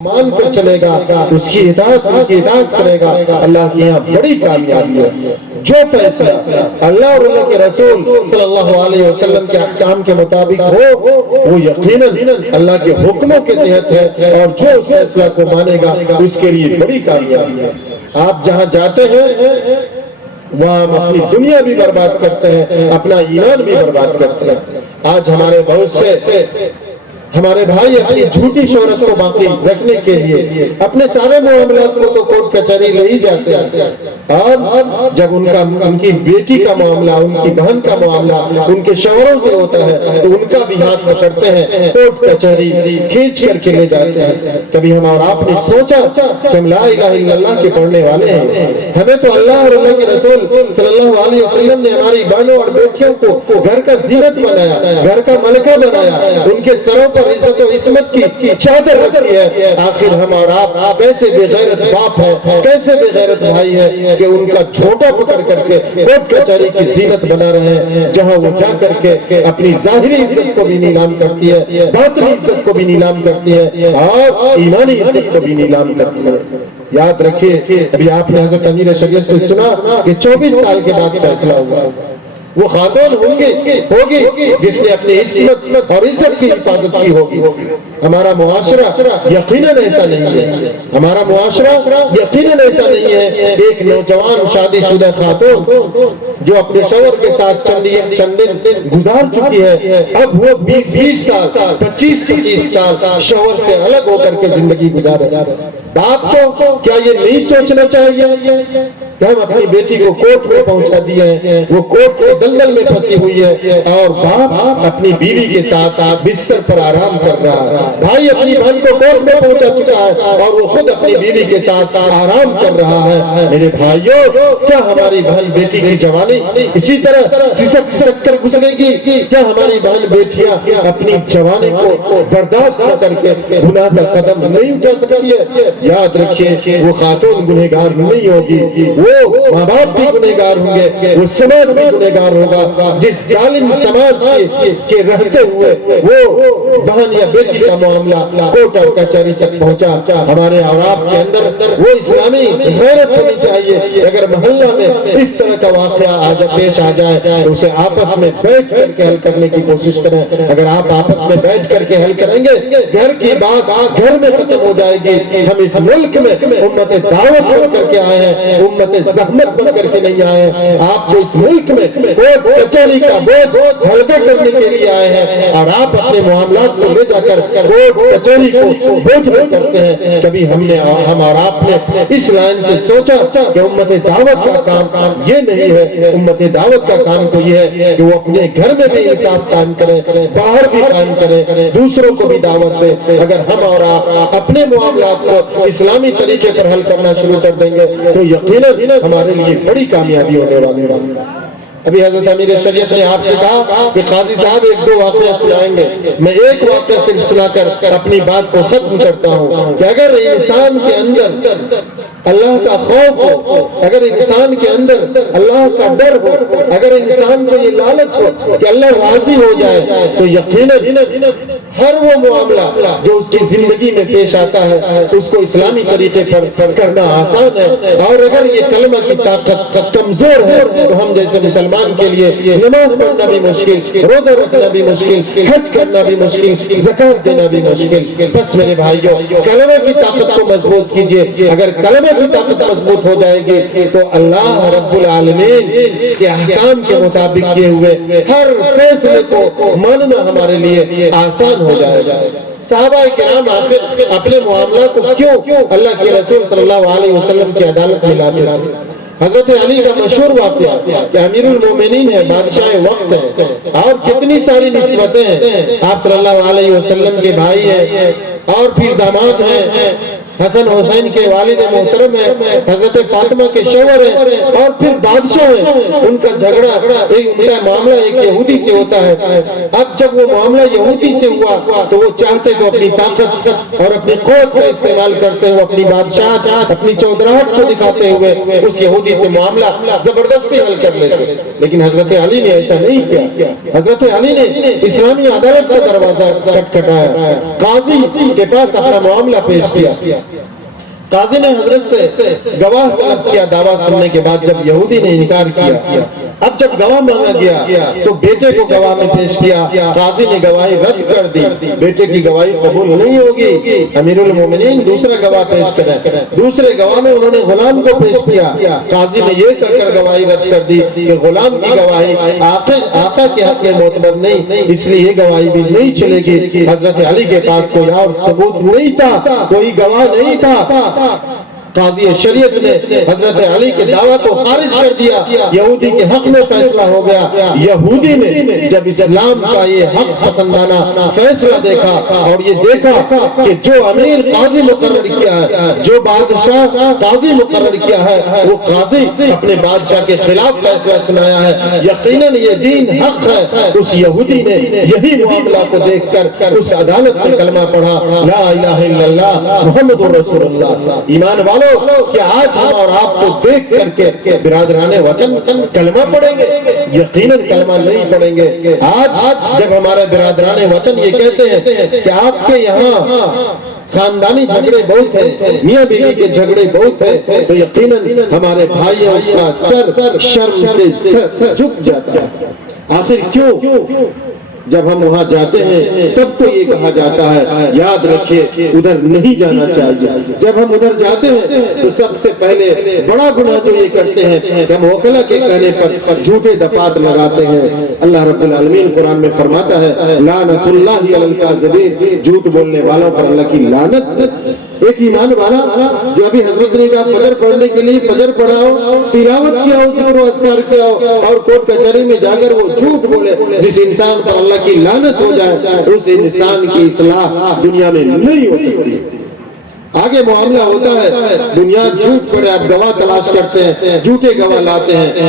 مان کر چلے گا، اس کی اطاعت کرے گا، اللہ کے یہاں بڑی کامیابی ہے۔ جو فیصلہ اللہ اور اللہ کے رسول صلی اللہ علیہ وسلم کے احکام کے مطابق ہو وہ یقیناً اللہ کے حکموں کے تحت ہے، اور جو اس فیصلہ کو مانے گا اس کے لیے بڑی کامیابی ہے۔ آپ جہاں جاتے ہیں وہاں اپنی دنیا بھی برباد کرتے ہیں، اپنا ایمان بھی برباد کرتے ہیں۔ آج ہمارے بہت سے ہمارے بھائی اپنی جھوٹی شہرت کو باقی رکھنے کے لیے اپنے سارے معاملات کو تو کورٹ کچہری لے ہی جاتے ہیں، اور جب ان کی بیٹی کا معاملہ، ان کی بہن کا معاملہ ان کے شوہروں سے ہوتا ہے تو ان کا بھی ہاتھ پکڑتے ہیں، کورٹ کچہری کھینچ کر کے لے جاتے ہیں۔ کبھی ہم اور آپ نے سوچا کہ ہم لا الہ الا اللہ کے پڑھنے والے ہیں، ہمیں تو اللہ اور اللہ کے رسول صلی اللہ علیہ وسلم نے ہماری بہنوں اور بیٹیوں کو گھر کا زینت بنایا، گھر کا ملکہ بنایا، ان کے سروں عزت و عصمت کی چادر رکھی ہے۔ آخر ہم اور آپ کیسے بے غیرت باپ ہے، کیسے بے غیرت بھائی ہے کہ ان کا چھوٹا پکڑ کر کے کورٹ کچہری کی زینت بنا رہے ہیں، جہاں وہ جا کر کے اپنی ظاہری عزت کو بھی نیلام کرتی ہے، باطنی عزت کو بھی نیلام کرتی ہے، اور ایمانی عزت کو بھی نیلام کرتی ہے۔ یاد رکھیے، ابھی آپ نے حضرت امیر شریعت سے سنا کہ 24 سال کے بعد فیصلہ ہوا۔ وہ خاتون ہوگی جس نے اپنی عصمت اور عزت کی حفاظت کی ہوگی۔ ہمارا معاشرہ یقیناً ایسا نہیں ہے، ہمارا معاشرہ یقیناً ایسا نہیں ہے۔ ایک نوجوان شادی شدہ خاتون جو اپنے شوہر کے ساتھ چند دن گزار چکی ہے، اب وہ 20 سال 25 سال شوہر سے الگ ہو کر کے زندگی گزارے۔ باپ کو کیا یہ نہیں سوچنا چاہیے کہ ہم اپنی بیٹی کو کورٹ میں پہنچا دیے ہیں، وہ کورٹ کے دلدل میں پھنسی ہوئی ہے، اور باپ اپنی بیوی کے ساتھ بستر پر آرام کر رہا ہے، بھائی اپنی بہن کو کورٹ میں پہنچا چکا ہے اور وہ خود اپنی بیوی کے ساتھ آرام کر رہا ہے۔ میرے بھائیوں، کیا ہماری بہن بیٹی کی جوانی اسی طرح سسک کر گزرے گی؟ کیا ہماری بہن بیٹیاں اپنی جوانی کو برداشت کر کے گناہ کا قدم نہیں اٹھا سکتی ہے؟ یاد رکھیے، وہ خاتون گنہگار نہیں ہوگی، وہ ماں باپ بھی گنہگار ہوں گے، وہ سماج بھی گنہگار ہوگا۔ جس ظالم سماج کے رہتے ہوئے وہ بہن یا بیٹی کا معاملہ کورٹ اور کچہری تک پہنچا، ہمارے اور آپ کے اندر وہ اسلامی غیرت ہونی چاہیے۔ اگر محلہ میں اس طرح کا واقعہ پیش آ جائے تو اسے آپس میں بیٹھ کر کے حل کرنے کی کوشش کریں۔ اگر آپ آپس میں بیٹھ کر کے حل کریں گے، گھر کی بات گھر میں ختم ہو جائے گی۔ ہم اس ملک میں امت دعوت بن کر کے آئے ہیں، امت زحمت بن کر کے نہیں آئے ہیں۔ آپ کو اس ملک میں کورٹ کچہری کا بوجھ ہلکا کرنے کے لیے آئے ہیں، اور آپ اپنے معاملات کو لے جا کر کورٹ کچہری کو بوجھ میں کرتے ہیں۔ کبھی ہم اور آپ نے اس لائن سے سوچا کہ امت دعوت کا کام یہ نہیں ہے، امت دعوت کا کام تو یہ ہے کہ وہ اپنے گھر میں بھی انصاف قائم کرے، باہر بھی قائم کرے، دوسروں کو بھی دعوت دے۔ اگر ہم اور آپ اپنے معاملات کو اسلامی طریقے پر حل کرنا شروع کر دیں گے تو یقیناً ہمارے لیے بڑی کامیابی ہونے والی ہے۔ ابھی حضرت امیر شریعت نے آپ سے کہا کہ قاضی صاحب 1-2 واقعہ سنائیں گے، میں ایک واقعہ صرف سنا کر اپنی بات کو ختم کرتا ہوں کہ اگر انسان کے اندر اللہ کا خوف ہو، اگر انسان کے اندر اللہ کا ڈر ہو، اگر انسان کو یہ لالچ ہو کہ اللہ راضی ہو جائے، تو یقیناً ہر وہ معاملہ جو اس کی زندگی میں پیش آتا ہے اس کو اسلامی طریقے پر کرنا آسان ہے۔ اور اگر یہ کلمہ کی طاقت کمزور ہے تو ہم جیسے مسلمان کے لیے نماز پڑھنا بھی مشکل، روزہ رکھنا بھی مشکل، حج کرنا بھی مشکل، زکات دینا بھی مشکل۔ بس میرے بھائیوں، کلمہ کی طاقت کو مضبوط کیجئے۔ اگر کلمہ کی طاقت مضبوط ہو جائے گی تو اللہ رب العالمین کے احکام کے مطابق کیے ہوئے ہر فیصلے کو ماننا ہمارے لیے آسان ہو جائے گا۔ صحابہ کرام آخر اپنے معاملات کو کیوں اللہ کے رسول صلی اللہ علیہ وسلم کی عدالت میں لاتے ہیں؟ حضرت علی کا مشہور واقعہ کہ امیر المومنین ہے، بادشاہ وقت ہے، اور کتنی ساری نسبتیں ہیں، آپ صلی اللہ علیہ وسلم کے بھائی ہیں اور پھر داماد ہیں، حسن حسین کے والد محترم ہیں، حضرت فاطمہ کے شوہر ہیں، اور پھر بادشاہ ہیں، ان کا جھگڑا ان کا معاملہ ایک یہودی سے ہوتا ہے۔ اب جب وہ معاملہ یہودی سے ہوا تو وہ چاہتے تو اپنی طاقت اور اپنی قوت کا استعمال کرتے ہوئے اپنی بادشاہت، اپنی چودراہٹ کو دکھاتے ہوئے اس یہودی سے معاملہ زبردستی حل کر لیتے، لیکن حضرت علی نے ایسا نہیں کیا۔ حضرت علی نے اسلامی عدالت کا دروازہ کھٹکھٹایا، قاضی کے پاس اپنا معاملہ پیش کیا۔ قاضی نے حضرت سے گواہ طلب کیا۔ دعویٰ سننے کے بعد جب یہودی نے انکار کیا، اب جب گواہ مانگا گیا تو بیٹے کو گواہ میں پیش کیا۔ قاضی نے گواہی رد کر دی، بیٹے کی گواہی قبول نہیں ہوگی، امیر المومنین دوسرا گواہ پیش کریں۔ دوسرے گواہ میں انہوں نے غلام کو پیش کیا، قاضی نے یہ کہہ کر گواہی رد کر دی کہ غلام کی گواہی آقا کے حق میں معتبر نہیں، اس لیے یہ گواہی بھی نہیں چلے گی۔ حضرت علی کے پاس کوئی اور ثبوت نہیں تھا، کوئی گواہ نہیں تھا۔ قاضی شریعت نے حضرت علی کے دعویٰ کو خارج کر دیا، یہودی کے حق میں فیصلہ ہو گیا۔ یہودی نے جب اسلام کا یہ حق پسندانہ فیصلہ دیکھا اور یہ دیکھا کہ جو امیر قاضی مقرر کیا ہے، جو بادشاہ قاضی مقرر کیا ہے، وہ قاضی اپنے بادشاہ کے خلاف فیصلہ سنایا ہے، یقیناً یہ دین حق ہے۔ اس یہودی نے یہی معاملہ کو دیکھ کر اس عدالت میں کلمہ پڑھا، لا الہ الا اللہ محمد رسول اللہ۔ ایمان والو، کہ آج ہم اور آپ کو دیکھ کر کے برادران وطن کلمہ پڑھیں گے؟ یقیناً کلمہ نہیں پڑھیں گے۔ آج جب ہمارے برادران وطن یہ کہتے ہیں کہ آپ کے یہاں خاندانی جھگڑے بہت ہیں، میاں بیوی کے جھگڑے بہت ہیں، تو یقیناً ہمارے بھائیوں کا سر شرم سے جھک جاتا ہے۔ آخر کیوں؟ جب ہم وہاں جاتے ہیں تب تو یہ کہا جاتا ہے، یاد رکھیے ادھر نہیں جانا چاہیے۔ جب ہم ادھر جاتے ہیں تو سب سے پہلے بڑا گناہ جو یہ کرتے ہیں کہ ہم وکلا کے کہنے پر جھوٹے دفعات لگاتے ہیں۔ اللہ رب العالمین قرآن میں فرماتا ہے، لعنت اللہ علی الکاذبین، جھوٹ بولنے والوں پر اللہ کی لعنت۔ ایک ایمان والا جو ابھی حضرت نے کہا فجر پڑھنے کے لیے فجر پڑھاؤ، تلاوت کیا ہو، ذکر و اذکار کیا ہو، اور کورٹ کچہری میں جا کر وہ جھوٹ بولے، جس انسان پر اللہ کی لعنت ہو جائے، اس انسان کی اصلاح دنیا میں نہیں ہو سکتی۔ آگے معاملہ ہوتا ہے بنیاد جھوٹ پر آپ گواہ تلاش کرتے ہیں، جھوٹے گواہ لاتے ہیں۔